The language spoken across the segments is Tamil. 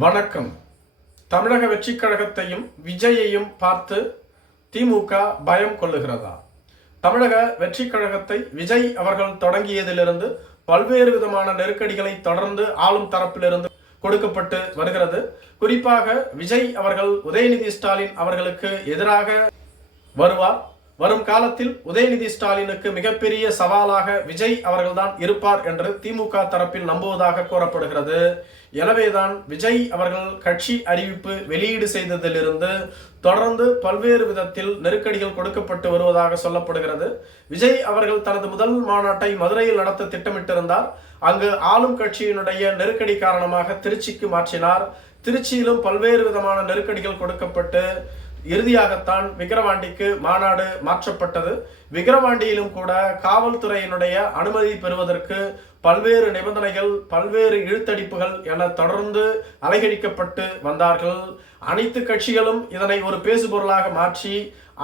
வணக்கம். தமிழக வெற்றிக் கழகத்தையும் விஜயையும் பார்த்து திமுக பயம் கொள்ளுகிறதா? தமிழக வெற்றிக் கழகத்தை விஜய் அவர்கள் தொடங்கியதிலிருந்து பல்வேறு விதமான நெருக்கடிகளை தொடர்ந்து ஆளும் தரப்பிலிருந்து கொடுக்கப்பட்டு வருகிறது. குறிப்பாக விஜய் அவர்கள் உதயநிதி ஸ்டாலின் அவர்களுக்கு எதிராக வருவார். வரும் காலத்தில் உதயநிதி ஸ்டாலினுக்கு மிகப்பெரிய சவாலாக விஜய் அவர்கள்தான் இருப்பார் என்று திமுக தரப்பில் நம்புவதாக கூறப்படுகிறது. எனவேதான் விஜய் அவர்கள் கட்சி அறிவிப்பு வெளியீடு செய்ததிலிருந்து தொடர்ந்து பல்வேறு விதத்தில் நெருக்கடிகள் கொடுக்கப்பட்டு வருவதாக சொல்லப்படுகிறது. விஜய் அவர்கள் தனது முதல் மாநாட்டை மதுரையில் நடத்த திட்டமிட்டிருந்தார். அங்கு ஆளும் கட்சியினுடைய நெருக்கடி காரணமாக திருச்சிக்கு மாற்றினார். திருச்சியிலும் பல்வேறு விதமான நெருக்கடிகள் கொடுக்கப்பட்டு இறுதியாகத்தான் விக்கிரவாண்டிக்கு மாநாடு மாற்றப்பட்டது. விக்கிரவாண்டியிலும் கூட காவல்துறையினுடைய அனுமதி பெறுவதற்கு பல்வேறு நிபந்தனைகள், பல்வேறு இழுத்தடிப்புகள் என தொடர்ந்து அலைகழிக்கப்பட்டு வந்தார்கள். அனைத்து கட்சிகளும் இதனை ஒரு பேசுபொருளாக மாற்றி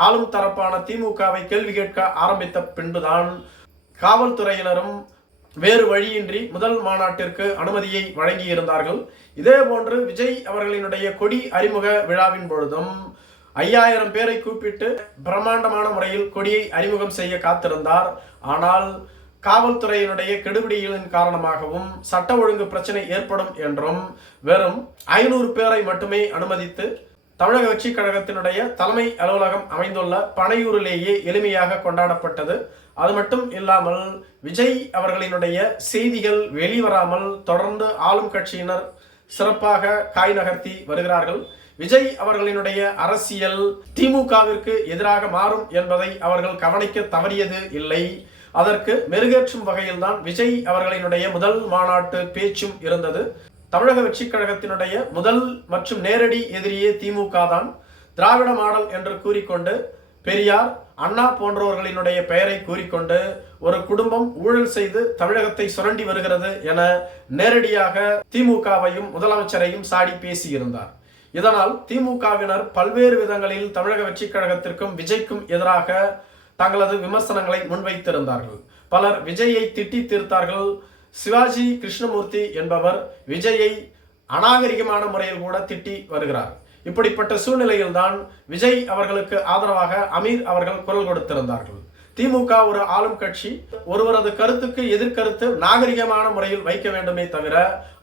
ஆளும் தரப்பான திமுகவை கேள்வி கேட்க ஆரம்பித்த பின்புதான் காவல்துறையினரும் வேறு வழியின்றி முதல் மாநாட்டிற்கு அனுமதியை வழங்கியிருந்தார்கள். இதே போன்று விஜய் அவர்களினுடைய கொடி அறிமுக விழாவின் பொழுதும் 5000 பேரை கூப்பிட்டு பிரம்மாண்டமான முறையில் கொடியை அறிமுகம் செய்ய காத்திருந்தார். ஆனால் காவல்துறையினுடைய கெடுபிடிகளின் காரணமாகவும் சட்ட ஒழுங்கு பிரச்சனை ஏற்படும் என்றும் வெறும் 500 பேரை மட்டுமே அனுமதித்து தமிழக வெற்றிக் கழகத்தினுடைய தலைமை அலுவலகம் அமைந்துள்ள பனையூரிலேயே எளிமையாக கொண்டாடப்பட்டது. அது மட்டும் இல்லாமல் விஜய் அவர்களினுடைய செய்திகள் வெளிவராமல் தொடர்ந்து ஆளும் கட்சியினர் சிறப்பாக காய் நகர்த்தி வருகிறார்கள். விஜய் அவர்களினுடைய அரசியல் திமுகவிற்கு எதிராக மாறும் என்பதை அவர்கள் கவனிக்க தவறியது இல்லை. அதற்கு மெருகேற்றும் வகையில்தான் விஜய் அவர்களினுடைய முதல் மாநாட்டு பேச்சும் இருந்தது. தமிழக வெற்றிக் கழகத்தினுடைய முதல் மற்றும் நேரடி எதிரியே திமுக தான். திராவிட மாடல் என்று கூறிக்கொண்டு பெரியார், அண்ணா போன்றவர்களினுடைய பெயரை கூறிக்கொண்டு ஒரு குடும்பம் ஊழல் செய்து தமிழகத்தை சுரண்டி வருகிறது என நேரடியாக திமுகவையும் முதலமைச்சரையும் சாடி பேசியிருந்தார். இதனால் திமுகவினர் பல்வேறு விதங்களில் தமிழக வெற்றிக் கழகத்திற்கும் விஜய்க்கும் எதிராக தங்களது விமர்சனங்களை முன்வைத்திருந்தார்கள். பலர் விஜயை திட்டி தீர்த்தார்கள். சிவாஜி கிருஷ்ணமூர்த்தி என்பவர் விஜயை அநாகரிகமான முறையில் கூட திட்டி வருகிறார். இப்படிப்பட்ட சூழ்நிலையில்தான் விஜய் அவர்களுக்கு ஆதரவாக அமீர் அவர்கள் குரல் கொடுத்திருந்தார்கள். திமுக ஒரு ஆளும் கட்சி. ஒருவரது கருத்துக்கு எதிர்கருத்து நாகரிகமான முறையில் வைக்க வேண்டுமே தவிர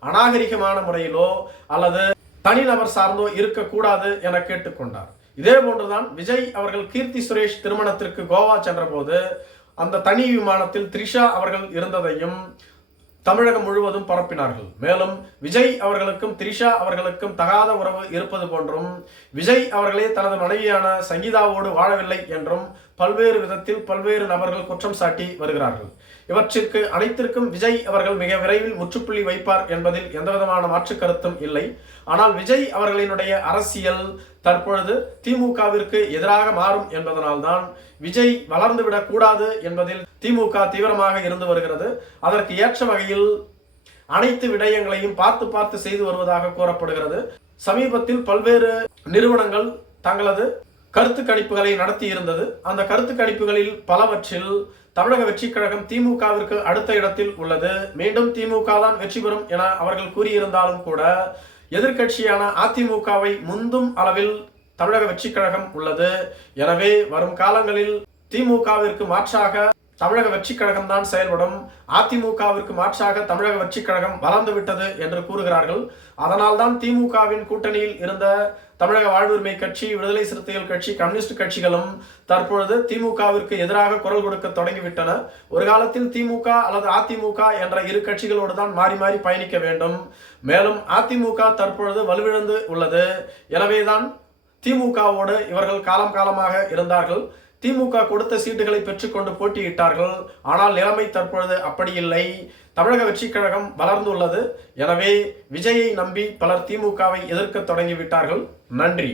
அநாகரிகமான முறையிலோ அல்லது தனிநபர் சார்ந்தோ இருக்கக்கூடாது என கேட்டுக்கொண்டார். இதே போன்றுதான் விஜய் அவர்கள் கீர்த்தி சுரேஷ் திருமணத்திற்கு கோவா சென்றபோது அந்த தனி விமானத்தில் த்ரிஷா அவர்கள் இருந்ததையும் தமிழகம் முழுவதும் பரப்பினார்கள். மேலும் விஜய் அவர்களுக்கும் த்ரிஷா அவர்களுக்கும் தகாத உறவு இருப்பது போன்றும் விஜய் அவர்களே தனது மனைவியான சங்கீதாவோடு வாழவில்லை என்றும் பல்வேறு விதத்தில் பல்வேறு நபர்கள் குற்றம் சாட்டி வருகிறார்கள். இவற்றிற்கு அனைத்திற்கும் விஜய் அவர்கள் மிக விரைவில் முற்றுப்புள்ளி வைப்பார் என்பதில் எந்தவிதமான மாற்று கருத்தும் இல்லை. ஆனால் விஜய் அவர்களினுடைய அரசியல் தற்பொழுது திமுகவிற்கு எதிராக மாறும் என்பதனால்தான் விஜய் வளர்ந்துவிடக் கூடாது என்பதில் திமுக தீவிரமாக இருந்து வருகிறது. அதற்கு ஏற்ற வகையில் அனைத்து விடயங்களையும் பார்த்து பார்த்து செய்து வருவதாக கூறப்படுகிறது. சமீபத்தில் பல்வேறு நிறுவனங்கள் தங்களது கருத்து கணிப்புகளை நடத்தி இருந்தது. அந்த கருத்து கணிப்புகளில் பலவற்றில் தமிழக வெற்றிக் கழகம் திமுகவிற்கு அடுத்த இடத்தில் உள்ளது. மீண்டும் திமுக தான் வெற்றி பெறும் என அவர்கள் கூறியிருந்தாலும் கூட எதிர்கட்சியான அதிமுகவை முந்தும் அளவில் தமிழக வெற்றிக் கழகம் உள்ளது. எனவே வரும் காலங்களில் திமுகவிற்கு மாற்றாக தமிழக வெற்றிக் கழகம் தான் செயல்படும். அதிமுகவிற்கு மாற்றாக தமிழக வெற்றிக் கழகம் வளர்ந்து விட்டது என்று கூறுகிறார்கள். அதனால்தான் திமுகவின் கூட்டணியில் இருந்த தமிழக வாழ்வுரிமை கட்சி, விடுதலை சிறுத்தைகள் கட்சி, கம்யூனிஸ்ட் கட்சிகளும் தற்பொழுது திமுகவிற்கு எதிராக குரல் கொடுக்க தொடங்கிவிட்டன. ஒரு காலத்தில் திமுக அல்லது அதிமுக என்ற இரு கட்சிகளோடு தான் மாறி மாறி பயணிக்க வேண்டும். மேலும் அதிமுக தற்பொழுது வலுவிழந்து உள்ளது. எனவேதான் திமுகவோடு இவர்கள் காலம் காலமாக இருந்தார்கள். திமுக கொடுத்த சீட்டுகளை பெற்றுக்கொண்டு போட்டியிட்டார்கள். ஆனால் நிலைமை தற்பொழுது அப்படி இல்லை. தமிழக வெற்றிக் கழகம் வளர்ந்துள்ளது. எனவே விஜயை நம்பி பலர் திமுகவை எதிர்க்க தொடங்கிவிட்டார்கள். நன்றி.